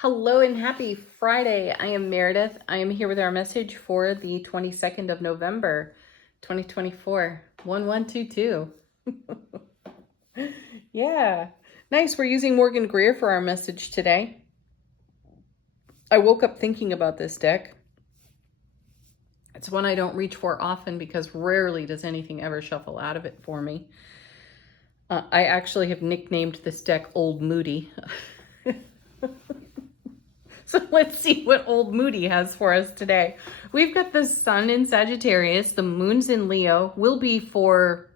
Hello and happy Friday. I am Meredith. I am here with our message for the 22nd of November, 2024. 1122. Yeah. Nice. We're using Morgan Greer for our message today. I woke up thinking about this deck. It's one I don't reach for often because rarely does anything ever shuffle out of it for me. I actually have nicknamed this deck Old Moody. So let's see what Old Moody has for us today. We've got the sun in Sagittarius, the moon's in Leo, will be for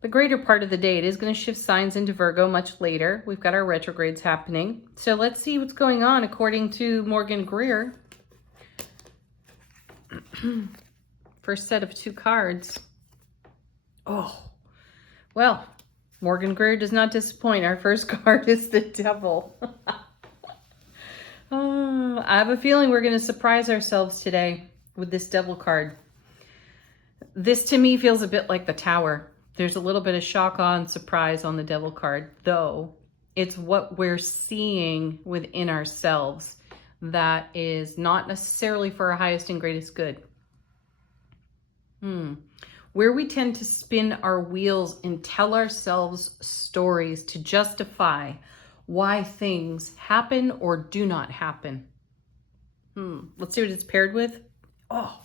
the greater part of the day. It is going to shift signs into Virgo much later. We've got our retrogrades happening. So let's see what's going on according to Morgan Greer. First set of 2 cards. Oh, well, Morgan Greer does not disappoint. Our first card is the Devil. I have a feeling we're going to surprise ourselves today with this Devil card. This to me feels a bit like the Tower. There's a little bit of shock, awe, and surprise on the Devil card, though it's what we're seeing within ourselves that is not necessarily for our highest and greatest good. Where we tend to spin our wheels and tell ourselves stories to justify why things happen or do not happen. Let's see what it's paired with. Oh,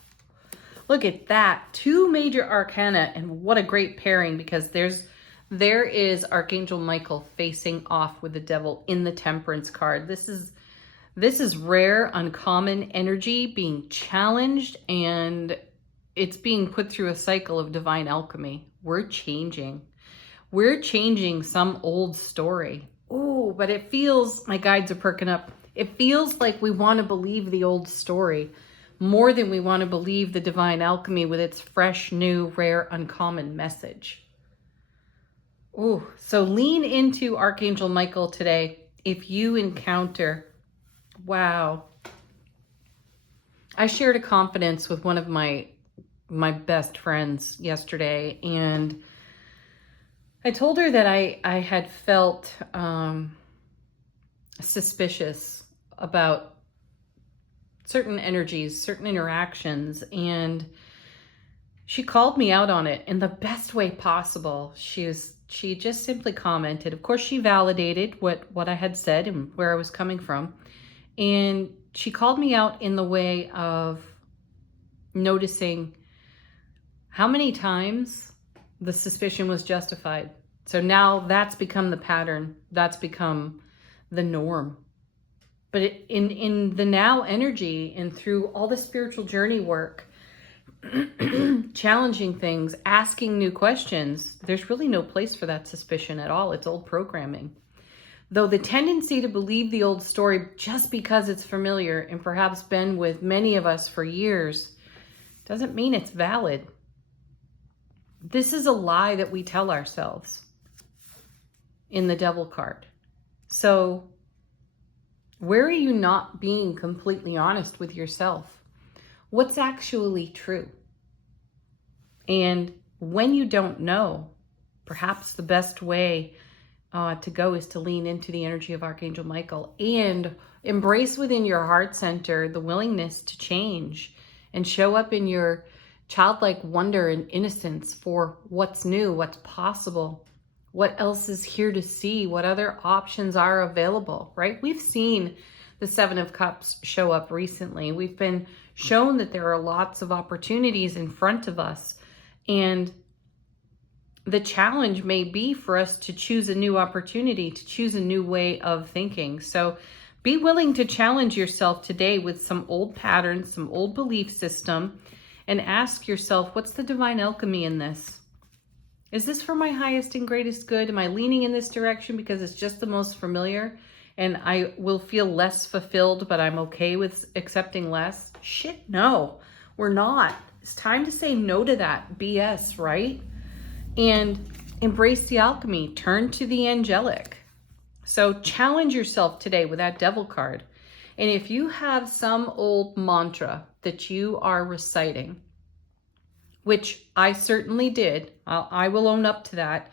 look at that. 2 major arcana, and what a great pairing, because there is Archangel Michael facing off with the Devil in the Temperance card. This is rare, uncommon energy being challenged, and it's being put through a cycle of divine alchemy. We're changing some old story. Oh, but it feels, my guides are perking up. It feels like we want to believe the old story more than we want to believe the divine alchemy with its fresh, new, rare, uncommon message. Oh, so lean into Archangel Michael today if you encounter, wow. I shared a confidence with one of my best friends yesterday, and I told her that I had felt suspicious about certain energies, certain interactions, and she called me out on it in the best way possible. She just simply commented. Of course, she validated what I had said and where I was coming from, and she called me out in the way of noticing how many times the suspicion was justified. So now that's become the pattern. That's become the norm. But in the now energy and through all the spiritual journey work, challenging things, asking new questions, there's really no place for that suspicion at all. It's old programming. Though the tendency to believe the old story just because it's familiar and perhaps been with many of us for years doesn't mean it's valid. This is a lie that we tell ourselves in the Devil card. So where are you not being completely honest with yourself? What's actually true? And when you don't know, perhaps the best way to go is to lean into the energy of Archangel Michael and embrace within your heart center the willingness to change and show up in your childlike wonder and innocence for what's new, what's possible, what else is here to see, what other options are available, right? We've seen the 7 of Cups show up recently. We've been shown that there are lots of opportunities in front of us, and the challenge may be for us to choose a new opportunity, to choose a new way of thinking. So be willing to challenge yourself today with some old patterns, some old belief system, and ask yourself, what's the divine alchemy in this? Is this for my highest and greatest good? Am I leaning in this direction because it's just the most familiar and I will feel less fulfilled, but I'm okay with accepting less? Shit, no, we're not. It's time to say no to that BS, right? And embrace the alchemy. Turn to the angelic. So challenge yourself today with that Devil card. And if you have some old mantra that you are reciting, which I certainly did, I will own up to that,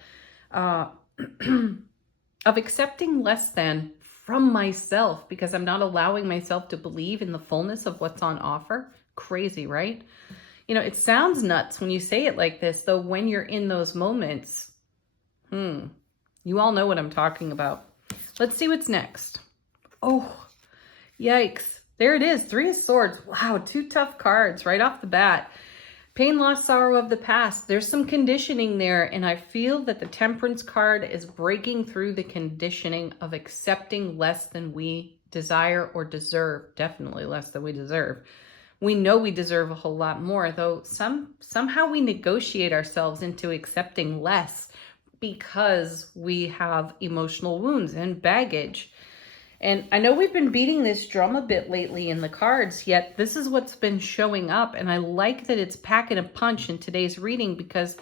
of accepting less than from myself because I'm not allowing myself to believe in the fullness of what's on offer. Crazy, right? You know, it sounds nuts when you say it like this, though when you're in those moments, you all know what I'm talking about. Let's see what's next. Oh, yikes. There it is. 3 of Swords. Wow, 2 tough cards right off the bat. Pain, loss, sorrow of the past. There's some conditioning there, and I feel that the Temperance card is breaking through the conditioning of accepting less than we desire or deserve. Definitely less than we deserve. We know we deserve a whole lot more, though somehow we negotiate ourselves into accepting less because we have emotional wounds and baggage. And I know we've been beating this drum a bit lately in the cards, yet this is what's been showing up. And I like that it's packing a punch in today's reading because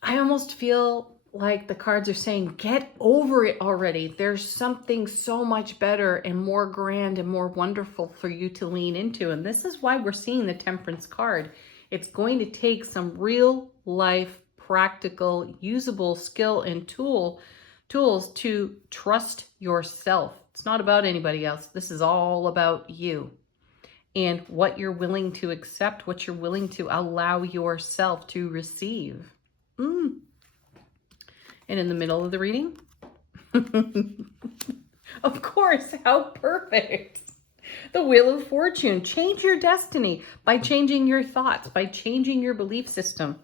I almost feel like the cards are saying, get over it already. There's something so much better and more grand and more wonderful for you to lean into. And this is why we're seeing the Temperance card. It's going to take some real life, practical, usable skill and tools to trust yourself. It's not about anybody else. This is all about you and what you're willing to accept, what you're willing to allow yourself to receive. And in the middle of the reading, of course, how perfect. The Wheel of Fortune. Change your destiny by changing your thoughts, by changing your belief system.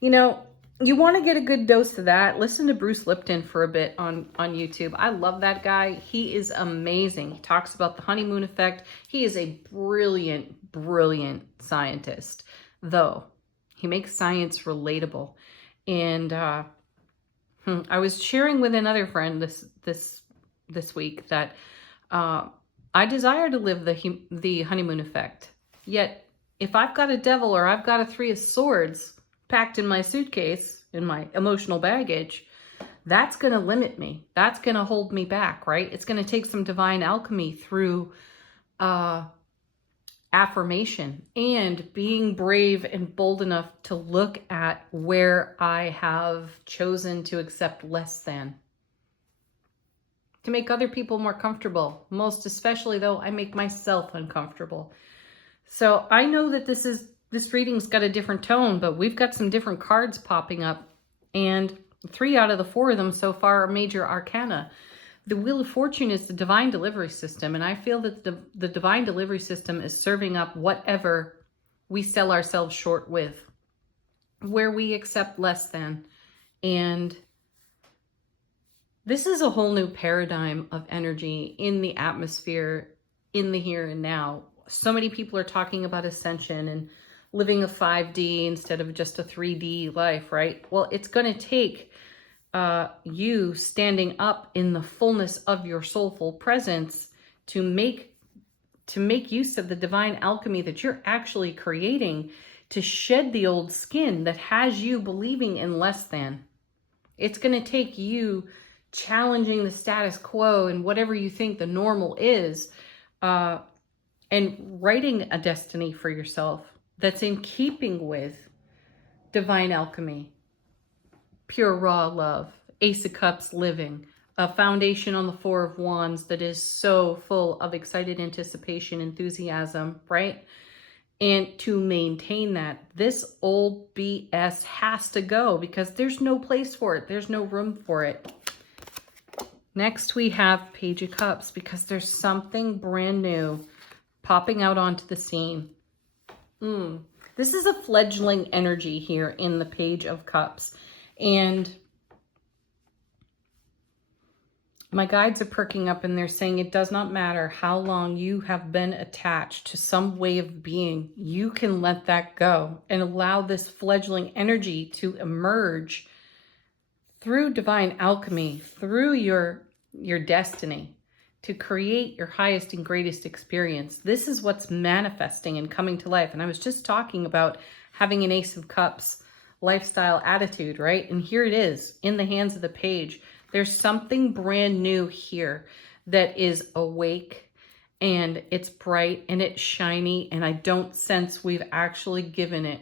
You know, you want to get a good dose of that. Listen to Bruce Lipton for a bit on YouTube. I love that guy. He is amazing. He talks about the honeymoon effect. He is a brilliant, brilliant scientist, though he makes science relatable. And I was sharing with another friend this week that I desire to live the honeymoon effect. Yet, if I've got a devil or I've got a 3 of Swords packed in my suitcase, in my emotional baggage, that's going to limit me. That's going to hold me back, right? It's going to take some divine alchemy through affirmation and being brave and bold enough to look at where I have chosen to accept less than. To make other people more comfortable. Most especially, though, I make myself uncomfortable. So I know that this reading's got a different tone, but we've got some different cards popping up, and 3 out of the 4 of them so far are major arcana. The Wheel of Fortune is the divine delivery system, and I feel that the divine delivery system is serving up whatever we sell ourselves short with, where we accept less than. And this is a whole new paradigm of energy in the atmosphere, in the here and now. So many people are talking about ascension and living a 5D instead of just a 3D life, right? Well, it's going to take you standing up in the fullness of your soulful presence to make use of the divine alchemy that you're actually creating, to shed the old skin that has you believing in less than. It's going to take you challenging the status quo and whatever you think the normal is, and writing a destiny for yourself that's in keeping with divine alchemy, pure raw love, Ace of Cups living, a foundation on the 4 of Wands that is so full of excited anticipation, enthusiasm, right? And to maintain that, this old BS has to go because there's no place for it. There's no room for it. Next, we have Page of Cups because there's something brand new popping out onto the scene. This is a fledgling energy here in the Page of Cups. And my guides are perking up and they're saying it does not matter how long you have been attached to some way of being. You can let that go and allow this fledgling energy to emerge through divine alchemy, through your destiny, to create your highest and greatest experience. This is what's manifesting and coming to life. And I was just talking about having an Ace of Cups lifestyle attitude, right? And here it is in the hands of the page. There's something brand new here that is awake and it's bright and it's shiny. And I don't sense we've actually given it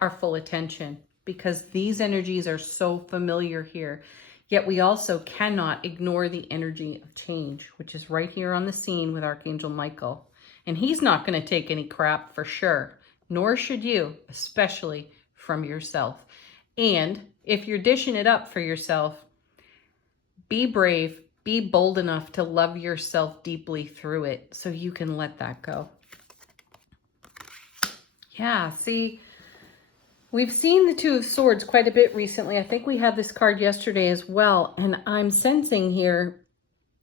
our full attention because these energies are so familiar here. Yet we also cannot ignore the energy of change, which is right here on the scene with Archangel Michael. And he's not going to take any crap for sure, nor should you, especially from yourself. And if you're dishing it up for yourself, be brave, be bold enough to love yourself deeply through it so you can let that go. Yeah, see, we've seen the Two of Swords quite a bit recently. I think we had this card yesterday as well. And I'm sensing here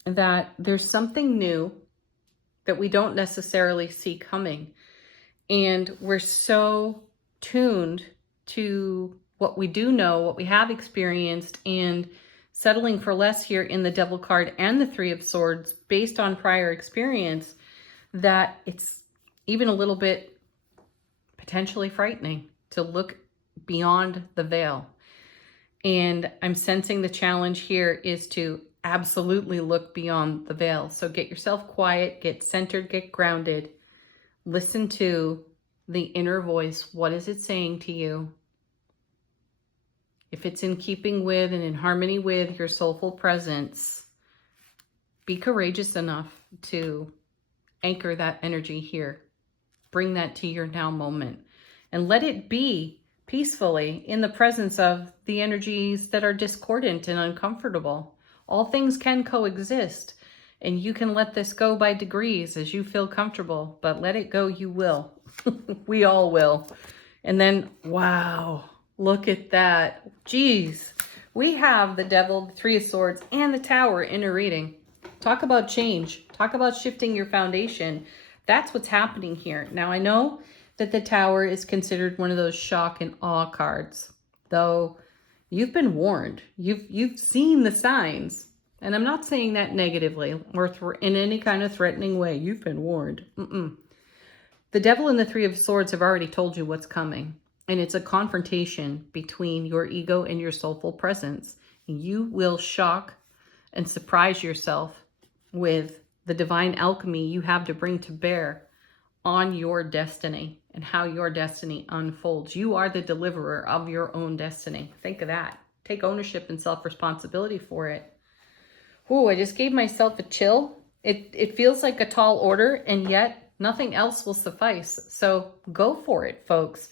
that there's something new that we don't necessarily see coming. And we're so tuned to what we do know, what we have experienced, and settling for less here in the Devil card and the Three of Swords based on prior experience, that it's even a little bit potentially frightening to look beyond the veil. And I'm sensing the challenge here is to absolutely look beyond the veil. So get yourself quiet, get centered, get grounded, listen to the inner voice. What is it saying to you? If it's in keeping with and in harmony with your soulful presence, be courageous enough to anchor that energy here. Bring that to your now moment and let it be peacefully in the presence of the energies that are discordant and uncomfortable. All things can coexist, and you can let this go by degrees as you feel comfortable, but let it go, you will. We all will. And then, wow, look at that. Jeez, we have the Devil, the Three of Swords, and the Tower in a reading. Talk about change. Talk about shifting your foundation. That's what's happening here. Now, I know that the Tower is considered one of those shock and awe cards, though you've been warned. You've seen the signs. And I'm not saying that negatively or in any kind of threatening way. You've been warned. The Devil and the Three of Swords have already told you what's coming. And it's a confrontation between your ego and your soulful presence. You will shock and surprise yourself with the divine alchemy you have to bring to bear on your destiny and how your destiny unfolds. You are the deliverer of your own destiny. Think of that. Take ownership and self-responsibility for it. Ooh, I just gave myself a chill. It feels like a tall order, and yet nothing else will suffice. So go for it, folks.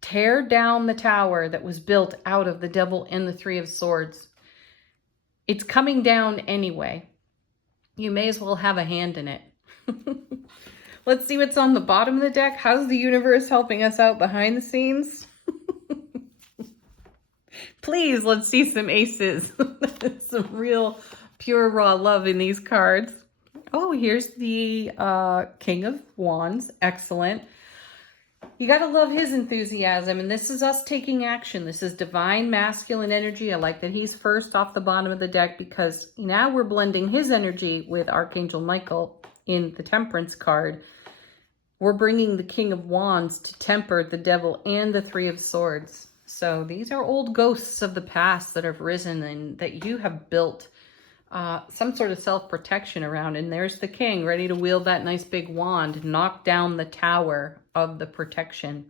Tear down the tower that was built out of the Devil and the Three of Swords. It's coming down anyway. You may as well have a hand in it. Let's see what's on the bottom of the deck. How's the universe helping us out behind the scenes? Please, let's see some aces. Some real pure raw love in these cards. Oh, here's the King of Wands. Excellent. You got to love his enthusiasm, and this is us taking action. This is divine masculine energy. I like that he's first off the bottom of the deck because now we're blending his energy with Archangel Michael in the Temperance card. We're bringing the King of Wands to temper the Devil and the Three of Swords. So these are old ghosts of the past that have risen and that you have built some sort of self-protection around. And there's the king ready to wield that nice big wand, knock down the tower of the protection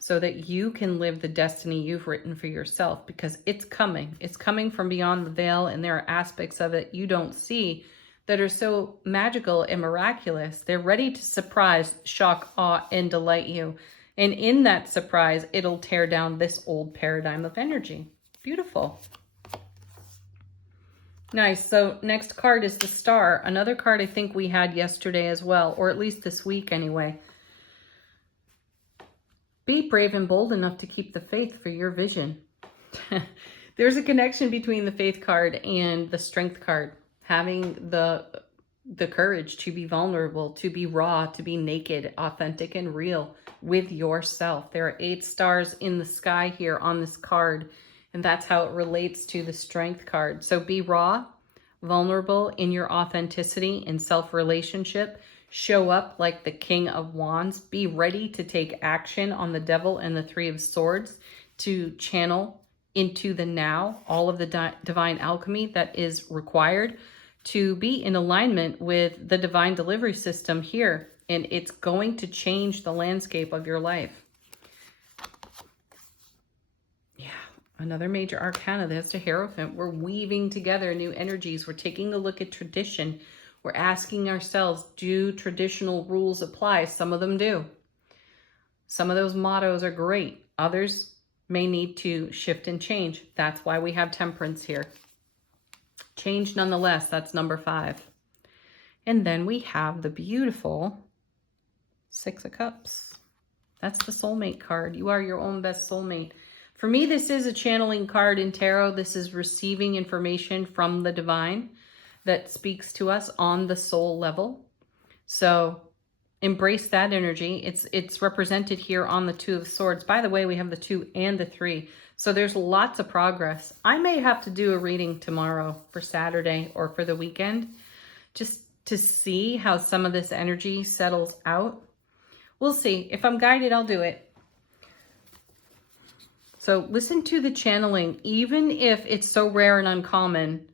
so that you can live the destiny you've written for yourself, because it's coming. It's coming from beyond the veil, and there are aspects of it you don't see that are so magical and miraculous. They're ready to surprise, shock, awe, and delight you. And in that surprise, it'll tear down this old paradigm of energy. Beautiful. Nice. So next card is the Star. Another card I think we had yesterday as well, or at least this week anyway. Be brave and bold enough to keep the faith for your vision. There's a connection between the Faith card and the Strength card. Having the courage to be vulnerable, to be raw, to be naked, authentic, and real with yourself. There are 8 stars in the sky here on this card, and that's how it relates to the Strength card. So be raw, vulnerable in your authenticity and self-relationship. Show up like the King of Wands. Be ready to take action on the Devil and the Three of Swords to channel into the now all of the divine alchemy that is required to be in alignment with the divine delivery system here. And it's going to change the landscape of your life. Yeah, Another major arcana, that's the Hierophant. We're weaving together new energies. We're taking a look at tradition. We're asking ourselves, do traditional rules apply? Some of them do. Some of those mottos are great. Others may need to shift and change. That's why we have Temperance here. Change nonetheless, that's number 5. And then we have the beautiful 6 of Cups. That's the soulmate card. You are your own best soulmate. For me, this is a channeling card in tarot. This is receiving information from the divine that speaks to us on the soul level. So embrace that energy. It's represented here on the 2 of Swords. By the way, we have the 2 and the 3. So there's lots of progress. I may have to do a reading tomorrow for Saturday or for the weekend, just to see how some of this energy settles out. We'll see. If I'm guided, I'll do it. So listen to the channeling, even if it's so rare and uncommon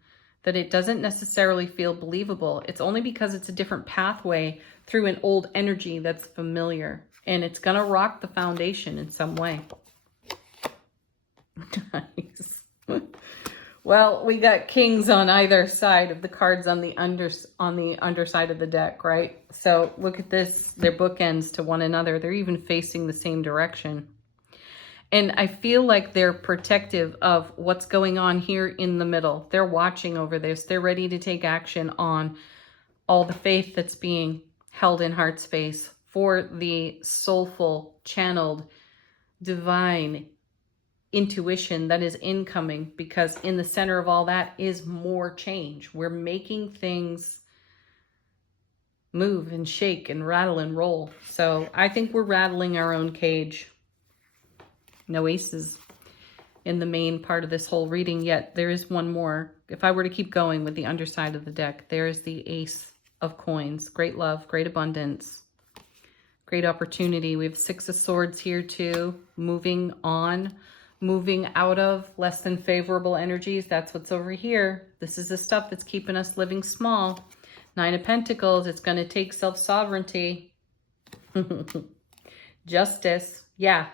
that it doesn't necessarily feel believable. It's only because it's a different pathway through an old energy that's familiar, and it's going to rock the foundation in some way. Nice. Well, we got kings on either side of the cards on the underside of the deck, right? So look at this. They're bookends to one another. They're even facing the same direction. And I feel like they're protective of what's going on here in the middle. They're watching over this. They're ready to take action on all the faith that's being held in heart space for the soulful, channeled, divine intuition that is incoming, because in the center of all that is more change. We're making things move and shake and rattle and roll. So I think we're rattling our own cage. No aces in the main part of this whole reading yet. There is one more. If I were to keep going with the underside of the deck, there is the Ace of Coins. Great love, great abundance, great opportunity. We have 6 of Swords here too. Moving on, moving out of less than favorable energies. That's what's over here. This is the stuff that's keeping us living small. 9 of Pentacles. It's going to take self-sovereignty. Justice. Yeah.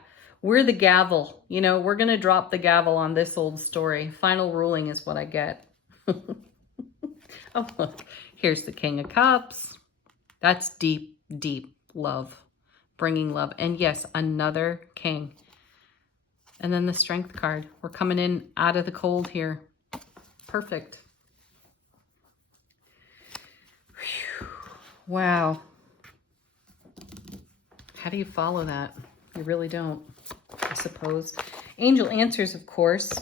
We're the gavel. You know, we're going to drop the gavel on this old story. Final ruling is what I get. Oh, look. Here's the King of Cups. That's deep, deep love. Bringing love. And yes, another king. And then the Strength card. We're coming in out of the cold here. Perfect. Whew. Wow. How do you follow that? You really don't, I suppose. Angel Answers, of course.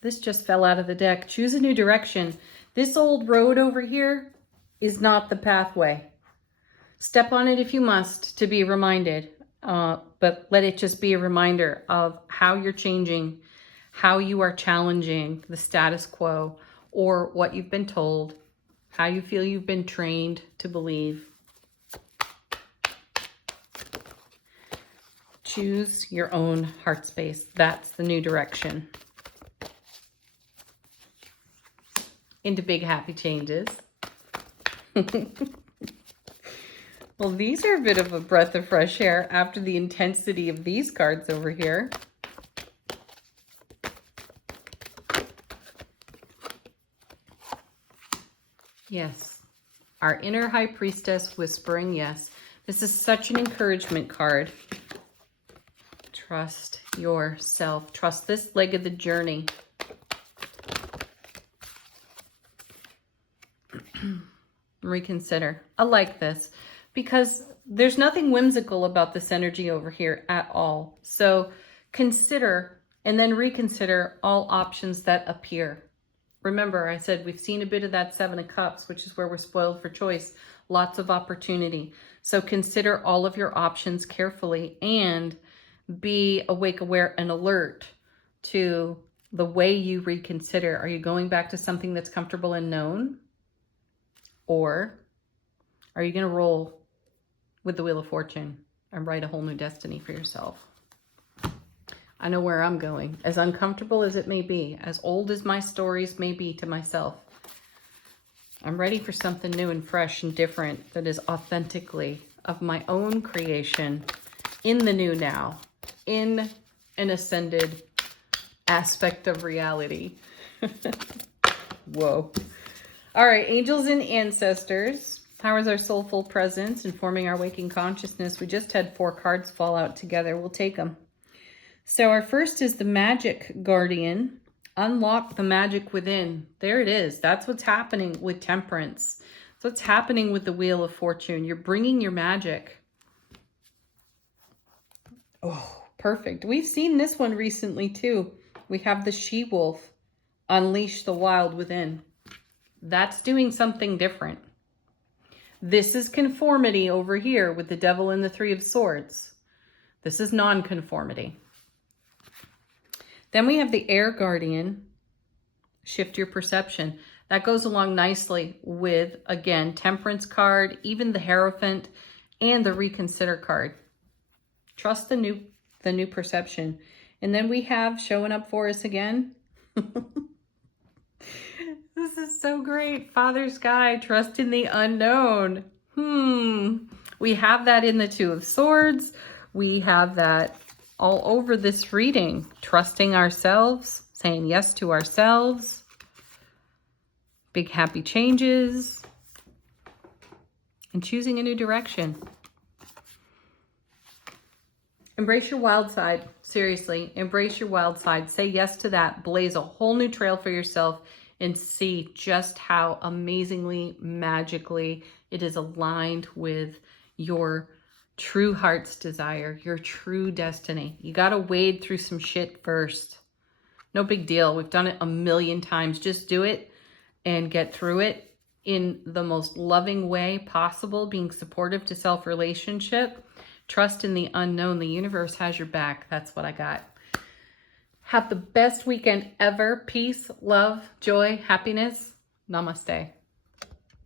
This just fell out of the deck. Choose a new direction. This old road over here is not the pathway. Step on it if you must to be reminded. But let it just be a reminder of how you're changing, how you are challenging the status quo or what you've been told, how you feel you've been trained to believe. Choose your own heart space. That's the new direction. Into big happy changes. Well, these are a bit of a breath of fresh air after the intensity of these cards over here. Yes. Our inner high priestess whispering yes. This is such an encouragement card. Trust yourself. Trust this leg of the journey. Reconsider. I like this because there's nothing whimsical about this energy over here at all. So consider and then reconsider all options that appear. Remember, I said we've seen a bit of that 7 of Cups, which is where we're spoiled for choice. Lots of opportunity. So consider all of your options carefully and be awake, aware, and alert to the way you reconsider. Are you going back to something that's comfortable and known? Or are you going to roll with the Wheel of Fortune and write a whole new destiny for yourself? I know where I'm going. As uncomfortable as it may be, as old as my stories may be to myself, I'm ready for something new and fresh and different that is authentically of my own creation in the new now, in an ascended aspect of reality. Whoa. All right, angels and ancestors. Powers our soulful presence, informing our waking consciousness. We just had 4 cards fall out together. We'll take them. So our first is the Magic Guardian. Unlock the magic within. There it is. That's what's happening with Temperance. That's what's happening with the Wheel of Fortune. You're bringing your magic. Oh, perfect. We've seen this one recently too. We have the She-Wolf. Unleash the wild within. That's doing something different. This is conformity over here with the Devil and the 3 of Swords. This is non-conformity. Then we have the Air Guardian. Shift your perception. That goes along nicely with, again, Temperance card, even the Hierophant, and the Reconsider card. Trust the new perception. And then we have showing up for us again. This is so great. Father Sky, trust in the unknown. We have that in the 2 of Swords. We have that all over this reading. Trusting ourselves, saying yes to ourselves. Big happy changes. And choosing a new direction. Embrace your wild side. Seriously, embrace your wild side. Say yes to that. Blaze a whole new trail for yourself and see just how amazingly, magically it is aligned with your true heart's desire, your true destiny. You got to wade through some shit first. No big deal. We've done it a million times. Just do it and get through it in the most loving way possible, being supportive to self-relationship. Trust in the unknown. The universe has your back. That's what I got. Have the best weekend ever. Peace, love, joy, happiness. Namaste.